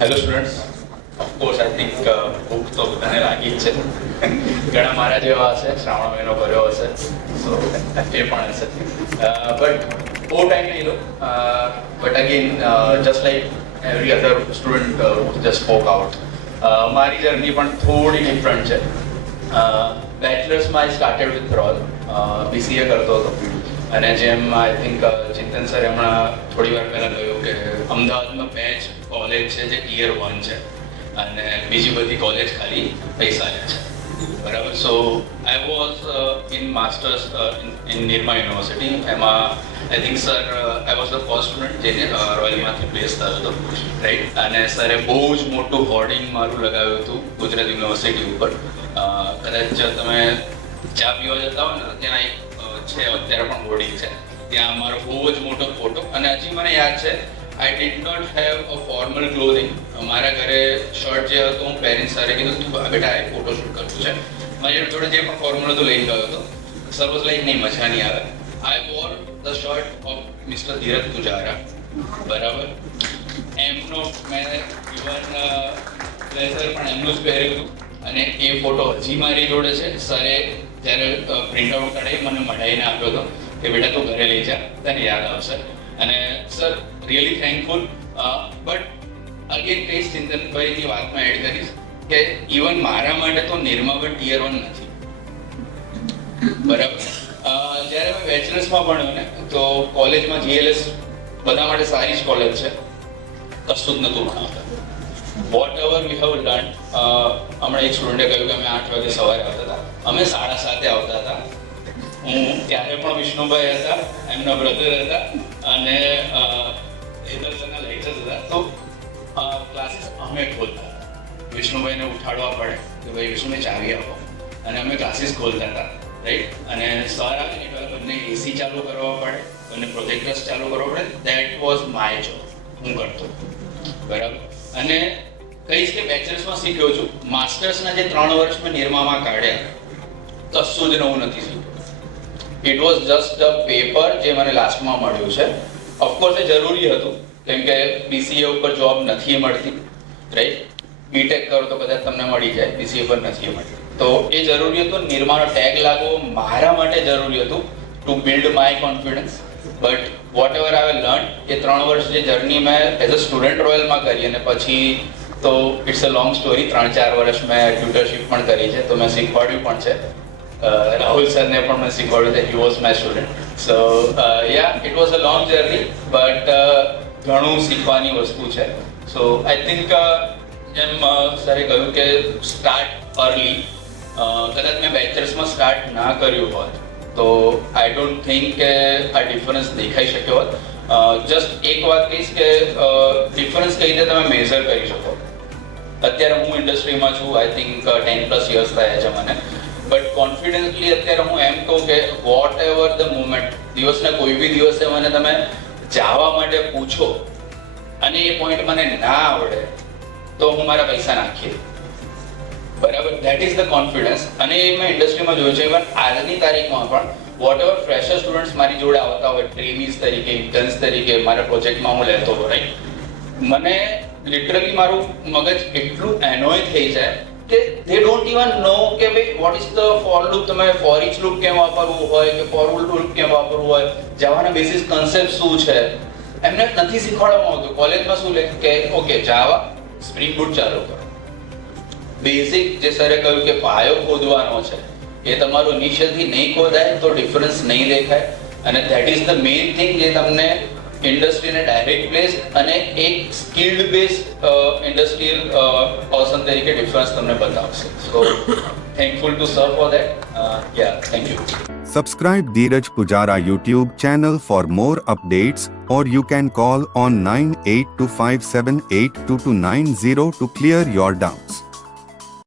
Hello students, of course I think ભૂખ તો બધાને લાગી જ છે. ઘણા મારા જેવા હશે, શ્રાવણ મહિનો ભર્યો હશે, સો એ પણ હશે. બટ બહુ ટાઈમ નહીં લો. But again just like every other student just spoke out, મારી જર્ની પણ થોડી ડિફરન્ટ છે. બેચલર્સમાં I started with role, BCA કરતો હતો. અને જેમ આઈ થિંક ચિંતન સરે હમણાં થોડી વાર પહેલાં કહ્યું કે અમદાવાદમાં 2 જ કોલેજ છે જે ટિયર 1 છે અને બીજી બધી કોલેજ ખાલી પૈસાની છે, બરાબર. So I was in masters in Nirma university. એમાં I think sir I was the first student જેને રોયલમાંથી પ્લેસ થયો હતો, રાઈટ. અને સરે બહુ જ મોટું હોર્ડિંગ મારું લગાવ્યું હતું ગુજરાત યુનિવર્સિટી ઉપર. કદાચ તમે ચા પીવા જતા હોય ને ત્યાં એક છે, અત્યારે પણ હોર્ડિંગ છે ત્યાં, મારો બહુ જ મોટો ફોટો. અને હજી મને યાદ છે, I did not have a formal clothing. મારા ઘરે શર્ટ જે હતો હું પહેરીને સરે કીધું તું બેટા આ ફોટોશૂટ કરવું છે. મારી જોડે જે પણ ફોર્મલ હતું લઈને ગયો હતો. સર વોઝ લાઈક નહીં, મજા નહીં આવે. I wore the shirt of mister Dheeraj Pujara, બરાબર. એમનો મેં ઇવન બ્લેઝર પણ એમનું જ પહેર્યું હતું. અને એ ફોટો હજી મારી જોડે છે. સરે જ્યારે પ્રિન્ટ આઉટ કાઢી મને મઢાઈને આપ્યો હતો કે બેટા તું ઘરે લઈ જા, તને યાદ આવશે. અને sir really thankful. But again કહીશ, ચિંતનભાઈની વાતમાં એડ કરીશ કે ઇવન મારા માટે તો નિરમા પણ ટિયર 1 નથી, બરાબર. જ્યારે મેં બેચલર્સમાં ભણ્યો ને તો કોલેજમાં GLS બધા માટે સારી જ કોલેજ છે, કશું જ નહોતું ભણાવતા. Whatever we have learn, હમણાં એક સ્ટુડન્ટે કહ્યું કે અમે 8 વાગે સવારે આવતા હતા, અમે 7:30 આવતા હતા. હું ત્યારે પણ વિષ્ણુભાઈ હતા, એમના બ્રધર હતા અને હેદરના લેક્ચર્સ હતા. તો ક્લાસીસ અમે ખોલતા હતા. વિષ્ણુભાઈને ઉઠાડવા પડે કે ભાઈ વિષ્ણુભાઈ ચાવી આપો, અને અમે ક્લાસીસ ખોલતા હતા, રાઈટ. અને સર આવે એટલે બંને AC ચાલુ કરવા પડે, બંને પ્રોજેક્ટર્સ ચાલુ કરવા પડે. દેટ વોઝ માય જોબ, હું કરતો, બરાબર. અને કહીશ કે બેચલર્સમાં શીખ્યો છું. માસ્ટર્સના જે 3 વર્ષ મેં નિરમામાં કાઢ્યા, કશું જ નવું નથી શીખ્યું. It was just a paper જે મને લાસ્ટમાં મળ્યું છે. ઓફકોર્સ એ જરૂરી હતું કેમ કે BCA ઉપર જોબ નથી મળતી, રાઈટ. BTech કરો તો કદાચ તમને મળી જાય, BCA પર નથી મળતી. તો એ જરૂરી હતું. નિરમાનો ટેગ લાગવો મારા માટે જરૂરી હતું to build my confidence. But whatever I have learn, એ 3 વર્ષ જે જર્ની મેં એઝ અ સ્ટુડન્ટ રોયલમાં કરી, અને પછી તો ઇટ્સ અ લોંગ સ્ટોરી. 3-4 વર્ષ મેં ટ્યુટરશીપ પણ કરી છે, તો મેં શીખવાડ્યું પણ છે. રાહુલ સરને પણ મેં શીખવાડ્યું છે, he was my student. So yeah it was a long journey, but ઘણું શીખવાની વસ્તુ છે. સો આઈ થિંક જેમ સરે કહ્યું કે સ્ટાર્ટ અર્લી. કદાચ મેં બેચલર્સમાં સ્ટાર્ટ ના કર્યું હોત તો આઈ ડોન્ટ થિંક કે આ ડિફરન્સ દેખાઈ શક્યો હોત. જસ્ટ એક વાત કહીશ કે ડિફરન્સ કઈ રીતે તમે મેઝર કરી શકો. અત્યારે હું ઇન્ડસ્ટ્રીમાં છું, આઈ થિંક 10+ યર્સ થયા છે મને. બટ કોન્ફિડન્સલી અત્યારે હું એમ કહું કે વોટ એવર ધ મુમેન્ટ, દિવસના કોઈ બી દિવસે મને તમે જવા માટે પૂછો અને એ પોઈન્ટ મને ના આવડે તો હું મારા પૈસા નાખીએ, બરાબર. That is the confidence. અને એ મેં ઇન્ડસ્ટ્રીમાં જોયું છે. ઇવન આજની તારીખમાં પણ વોટ એવર ફ્રેશર સ્ટુડન્ટ્સ મારી જોડે આવતા હોય, ટ્રેનીઝ તરીકે, ઇન્ટર્ન્સ તરીકે, મારા પ્રોજેક્ટમાં હું લેતો હતો, રાઈટ. મને લિટરલી મારું મગજ એટલું એનોય થઈ જાય કે દે ડોન્ટ ઇવન નો કે ભાઈ what is the for loop, તમે ફોર ઇચ લૂપ કેમ વાપરવું હોય કે ફોરવર્ડ લૂપ કેમ વાપરવું હોય, જાવાના બેસિસ કન્સેપ્ટ શું છે, એમને નથી શીખવાડવામાં આવતું. કોલેજમાં શું લે કે ઓકે જાવા સ્પ્રિંગ બૂટ ચાલુ કરો. બેઝિક જે સરે કહ્યું કે પાયો ખોદવાનો છે, એ તમારો ઇનિશિયલથી નહીં ખોદાય તો ડિફરન્સ નહીં દેખાય. અને that is the main thing જે તમને ઇન્ડસ્ટ્રીને ડાયરેક્ટ પ્લેસ અને એક સ્કિલ્ડ બેઝ ઇન્ડસ્ટ્રીયલ પર્સન તરીકે ડિફરન્સ તમને બતાવશે. So thankful to sir for that. Yeah, thank you. Subscribe Dheeraj Pujara YouTube channel for more updates, or you can call on 9825782290 to clear your doubts.